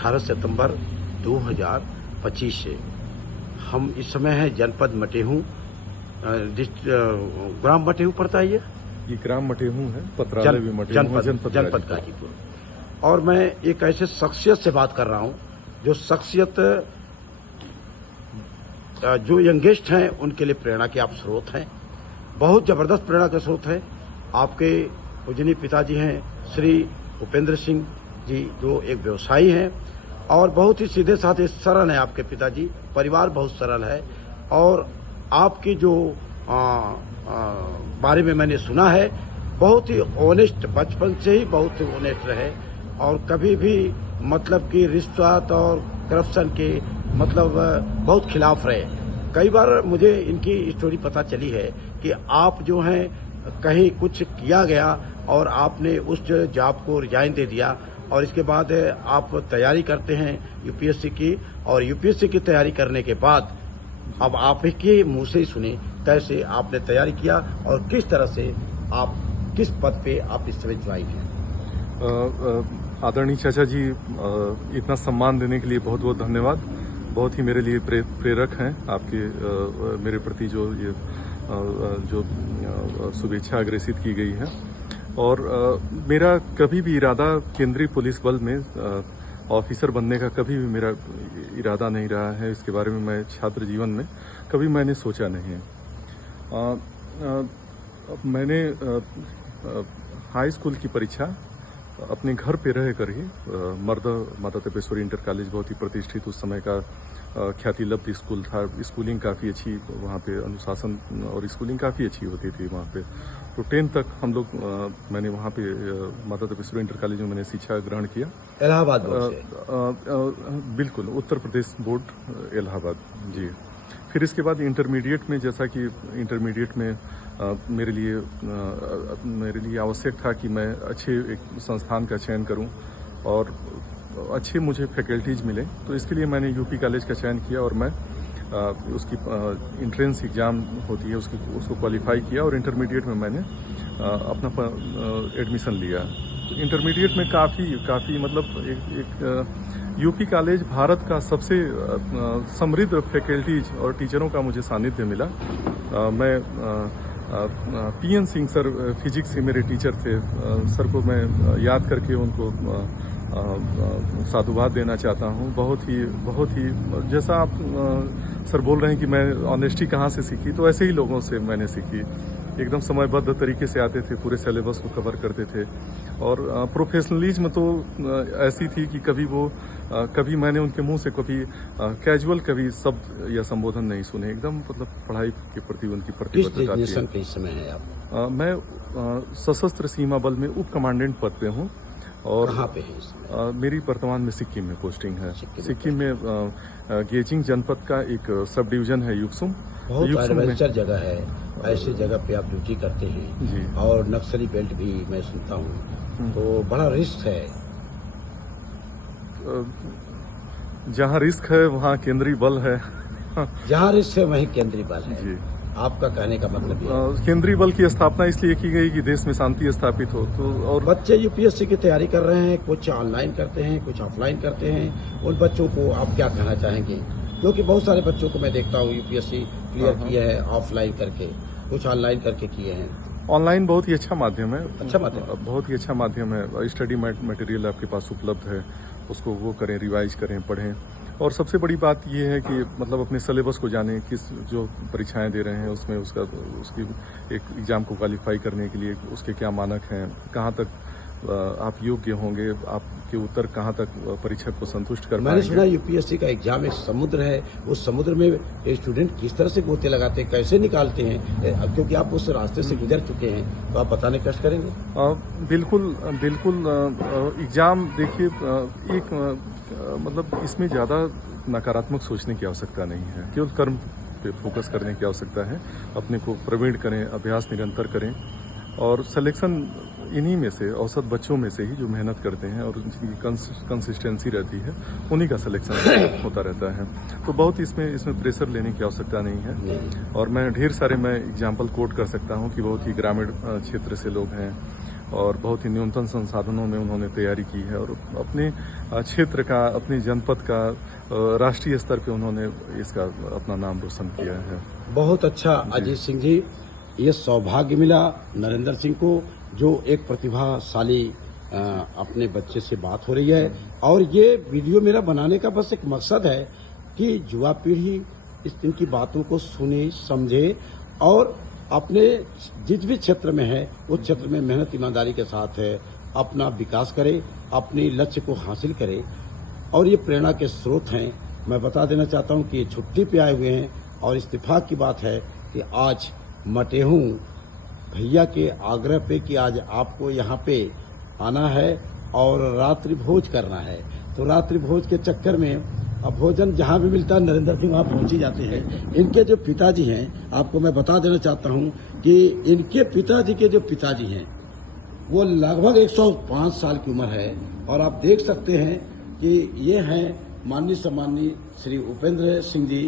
18 सितंबर 2025 से। हम इस समय हैं जनपद मटेहू, ग्राम मटेहू पड़ता है ये ग्राम मटेहू है, पत्रालय भी मटेहू, जनपद गाजीपुर। और मैं एक ऐसे शख्सियत से बात कर रहा हूं जो शख्सियत जो यंगेस्ट हैं उनके लिए प्रेरणा के आप स्रोत हैं, बहुत जबरदस्त प्रेरणा का स्रोत है। आपके पूजनीय पिताजी हैं श्री उपेंद्र सिंह जी, जो एक व्यवसायी हैं और बहुत ही सीधे साधे सरल हैं आपके पिताजी। परिवार बहुत सरल है और आपकी जो बारे में मैंने सुना है, बहुत ही ऑनेस्ट, बचपन से ही बहुत ऑनेस्ट रहे और कभी भी मतलब कि रिश्वत और करप्शन के मतलब बहुत खिलाफ रहे। कई बार मुझे इनकी स्टोरी पता चली है कि आप जो हैं कहीं कुछ किया गया और आपने उस जॉब को रिजाइन दे दिया और इसके बाद आप तैयारी करते हैं यूपीएससी की, और यूपीएससी की तैयारी करने के बाद अब आप ही के मुंह से ही सुने कैसे आपने तैयारी किया और किस तरह से आप किस पद पे आप इस समय ज्वाइन हैं। आदरणीय चाचा जी, इतना सम्मान देने के लिए बहुत बहुत धन्यवाद। बहुत ही मेरे लिए प्रेरक हैं आपके मेरे प्रति जो शुभेच्छा अग्रेसित की गई है। और मेरा कभी भी इरादा केंद्रीय पुलिस बल में ऑफिसर बनने का कभी भी मेरा इरादा नहीं रहा है। इसके बारे में मैं छात्र जीवन में कभी मैंने सोचा नहीं है। मैंने हाई स्कूल की परीक्षा अपने घर पे रह कर ही माता तपेश्वरी इंटर कॉलेज बहुत ही प्रतिष्ठित उस समय का ख्याति लब्ध स्कूल था। स्कूलिंग काफ़ी अच्छी वहाँ पे, अनुशासन और स्कूलिंग काफ़ी अच्छी होती थी वहाँ पे। तो 10 तक हम लोग मैंने वहाँ पे माता तपेश्वरी इंटर कॉलेज में मैंने शिक्षा ग्रहण किया। इलाहाबाद बिल्कुल, उत्तर प्रदेश बोर्ड इलाहाबाद जी। फिर इसके बाद इंटरमीडिएट में, जैसा कि इंटरमीडिएट में मेरे लिए आवश्यक था कि मैं अच्छे एक संस्थान का चयन करूं और अच्छे मुझे फैकल्टीज मिले, तो इसके लिए मैंने यूपी कॉलेज का चयन किया और मैं उसकी इंट्रेंस एग्ज़ाम होती है उसको क्वालिफाई किया और इंटरमीडिएट में मैंने अपना एडमिशन लिया। तो इंटरमीडिएट में काफ़ी मतलब एक यूपी कॉलेज भारत का सबसे समृद्ध फैकल्टीज और टीचरों का मुझे सानिध्य मिला। मैं पीएन सिंह सर फिजिक्स के मेरे टीचर थे, सर को मैं याद करके उनको साधुवाद देना चाहता हूँ। बहुत ही जैसा आप सर बोल रहे हैं कि मैं ऑनेस्टी कहाँ से सीखी, तो ऐसे ही लोगों से मैंने सीखी। एकदम समयबद्ध तरीके से आते थे, पूरे सिलेबस को कवर करते थे और प्रोफेशनलिज्म तो ऐसी थी कि कभी मैंने उनके मुंह से कभी कैजुअल कभी शब्द या संबोधन नहीं सुने। एकदम मतलब पढ़ाई के प्रति उनकी प्रतिबद्धता थी। समय है आप? मैं सशस्त्र सीमा बल में उप कमांडेंट पद पे हूँ। और कहाँ पे है इसमें? मेरी वर्तमान में सिक्किम में पोस्टिंग है। सिक्किम में गेजिंग जनपद का एक सब डिवीजन है युक्सुम। बहुत एडवेंचर जगह है, ऐसी जगह पे आप ड्यूटी करते हैं जी। और नक्सली बेल्ट भी मैं सुनता हूँ, तो बड़ा रिस्क है। जहाँ रिस्क है वहाँ केंद्रीय बल है। जहाँ रिस्क है वहीं केंद्रीय बल है जी। आपका कहने का मतलब ये? केंद्रीय बल की स्थापना इसलिए की गई कि देश में शांति स्थापित हो। तो और बच्चे यूपीएससी की तैयारी कर रहे हैं, कुछ ऑनलाइन करते हैं, कुछ ऑफलाइन करते हैं, उन बच्चों को आप क्या कहना चाहेंगे? क्योंकि बहुत सारे बच्चों को मैं देखता हूँ यूपीएससी क्लियर किए हैं ऑफलाइन करके, कुछ ऑनलाइन करके किए हैं। ऑनलाइन बहुत ही अच्छा माध्यम है। अच्छा माध्यम, बहुत ही अच्छा माध्यम है। स्टडी मटेरियल आपके पास उपलब्ध है, उसको वो करें, रिवाइज करें, पढ़ें। और सबसे बड़ी बात ये है कि मतलब अपने सिलेबस को जानें, किस जो परीक्षाएं दे रहे हैं उसमें उसकी एक एग्ज़ाम को क्वालिफाई करने के लिए उसके क्या मानक हैं, कहाँ तक आप योग्य होंगे, आपके उत्तर कहाँ तक परीक्षक को संतुष्ट कर पाएंगे। मैंने सुना यूपीएससी का एग्जाम एक समुद्र है, उस समुद्र में स्टूडेंट किस तरह से गोते लगाते हैं, कैसे निकालते हैं, क्योंकि आप उस रास्ते से गुजर चुके हैं, तो आप बताने कष्ट करेंगे? बिल्कुल। एग्जाम देखिए, एक मतलब इसमें ज़्यादा नकारात्मक सोचने की आवश्यकता नहीं है, केवल कर्म पे फोकस करने की आवश्यकता है। अपने को प्रवीण करें, अभ्यास निरंतर करें और सिलेक्शन इन्हीं में से, औसत बच्चों में से ही जो मेहनत करते हैं और जिनकी कंसिस्टेंसी रहती है, उन्हीं का सिलेक्शन होता रहता है। तो बहुत इसमें प्रेशर लेने की आवश्यकता नहीं है। और मैं ढेर सारे एग्जाम्पल कोट कर सकता हूँ कि बहुत ही ग्रामीण क्षेत्र से लोग हैं और बहुत ही न्यूनतम संसाधनों में उन्होंने तैयारी की है और अपने क्षेत्र का, अपने जनपद का राष्ट्रीय स्तर पे उन्होंने इसका अपना नाम रोशन किया है। बहुत अच्छा अजीत सिंह जी, ये सौभाग्य मिला नरेंद्र सिंह को, जो एक प्रतिभाशाली अपने बच्चे से बात हो रही है। और ये वीडियो मेरा बनाने का बस एक मकसद है कि युवा पीढ़ी इनकी बातों को सुने, समझे और अपने जिस भी क्षेत्र में है उस क्षेत्र में मेहनत ईमानदारी के साथ है अपना विकास करे, अपने लक्ष्य को हासिल करे। और ये प्रेरणा के स्रोत हैं। मैं बता देना चाहता हूं कि ये छुट्टी पे आए हुए हैं और इत्तेफाक की बात है कि आज मटेहू भैया के आग्रह पे कि आज आपको यहाँ पे आना है और रात्रि भोज करना है। तो रात्रि भोज के चक्कर में अब भोजन जहाँ भी मिलता है नरेंद्र सिंह वहाँ पहुँच ही जाते हैं। इनके जो पिताजी हैं, आपको मैं बता देना चाहता हूँ कि इनके पिताजी के जो पिताजी हैं वो लगभग 105 साल की उम्र है। और आप देख सकते हैं कि ये हैं माननीय सम्माननीय श्री उपेंद्र सिंह जी,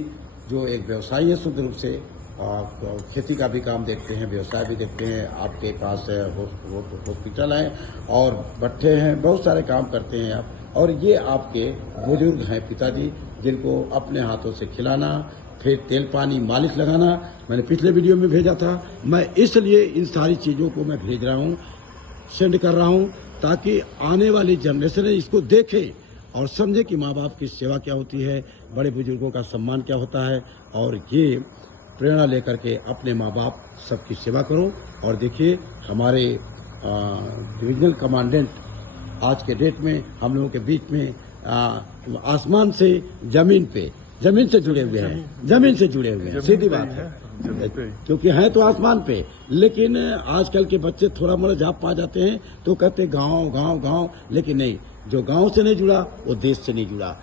जो एक व्यवसायी है शुद्ध रूप से, और खेती का भी काम देखते हैं, व्यवसाय भी देखते हैं। आपके पास हॉस्पिटल है और भट्ठे हैं, बहुत सारे काम करते हैं आप। और ये आपके बुजुर्ग हैं पिताजी, जिनको अपने हाथों से खिलाना, फिर तेल पानी मालिश लगाना मैंने पिछले वीडियो में भेजा था। मैं इसलिए इन सारी चीज़ों को मैं भेज रहा हूँ, सेंड कर रहा हूँ, ताकि आने वाली जनरेशन इसको देखे और समझे कि माँ बाप की सेवा क्या होती है, बड़े बुजुर्गों का सम्मान क्या होता है। और ये प्रेरणा लेकर के अपने माँ बाप सबकी सेवा करो। और देखिए हमारे डिविजनल कमांडेंट आज के डेट में हम लोगों के बीच में आसमान से जमीन से जुड़े हुए हैं, जमीन से जुड़े हुए हैं, सीधी बात है, क्योंकि हैं तो आसमान पे। लेकिन आजकल के बच्चे थोड़ा मोड़ा झाप पा जाते हैं तो कहते गांव गांव गांव, लेकिन नहीं, जो गांव से नहीं जुड़ा वो देश से नहीं जुड़ा,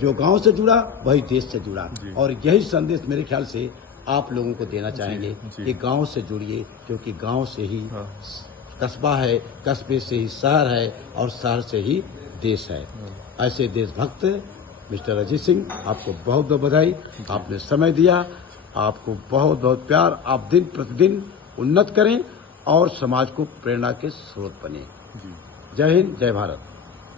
जो गांव से जुड़ा वही देश से जुड़ा। और यही संदेश मेरे ख्याल से आप लोगों को देना चाहेंगे कि गांव से जुड़िए, क्योंकि गांव से ही कस्बा है, कस्बे से ही शहर है और शहर से ही देश है। ऐसे देशभक्त मिस्टर अजीत सिंह, आपको बहुत बहुत बधाई। आपने समय दिया, आपको बहुत बहुत प्यार। आप दिन प्रतिदिन उन्नत करें और समाज को प्रेरणा के स्रोत बने। जय हिंद, जय भारत।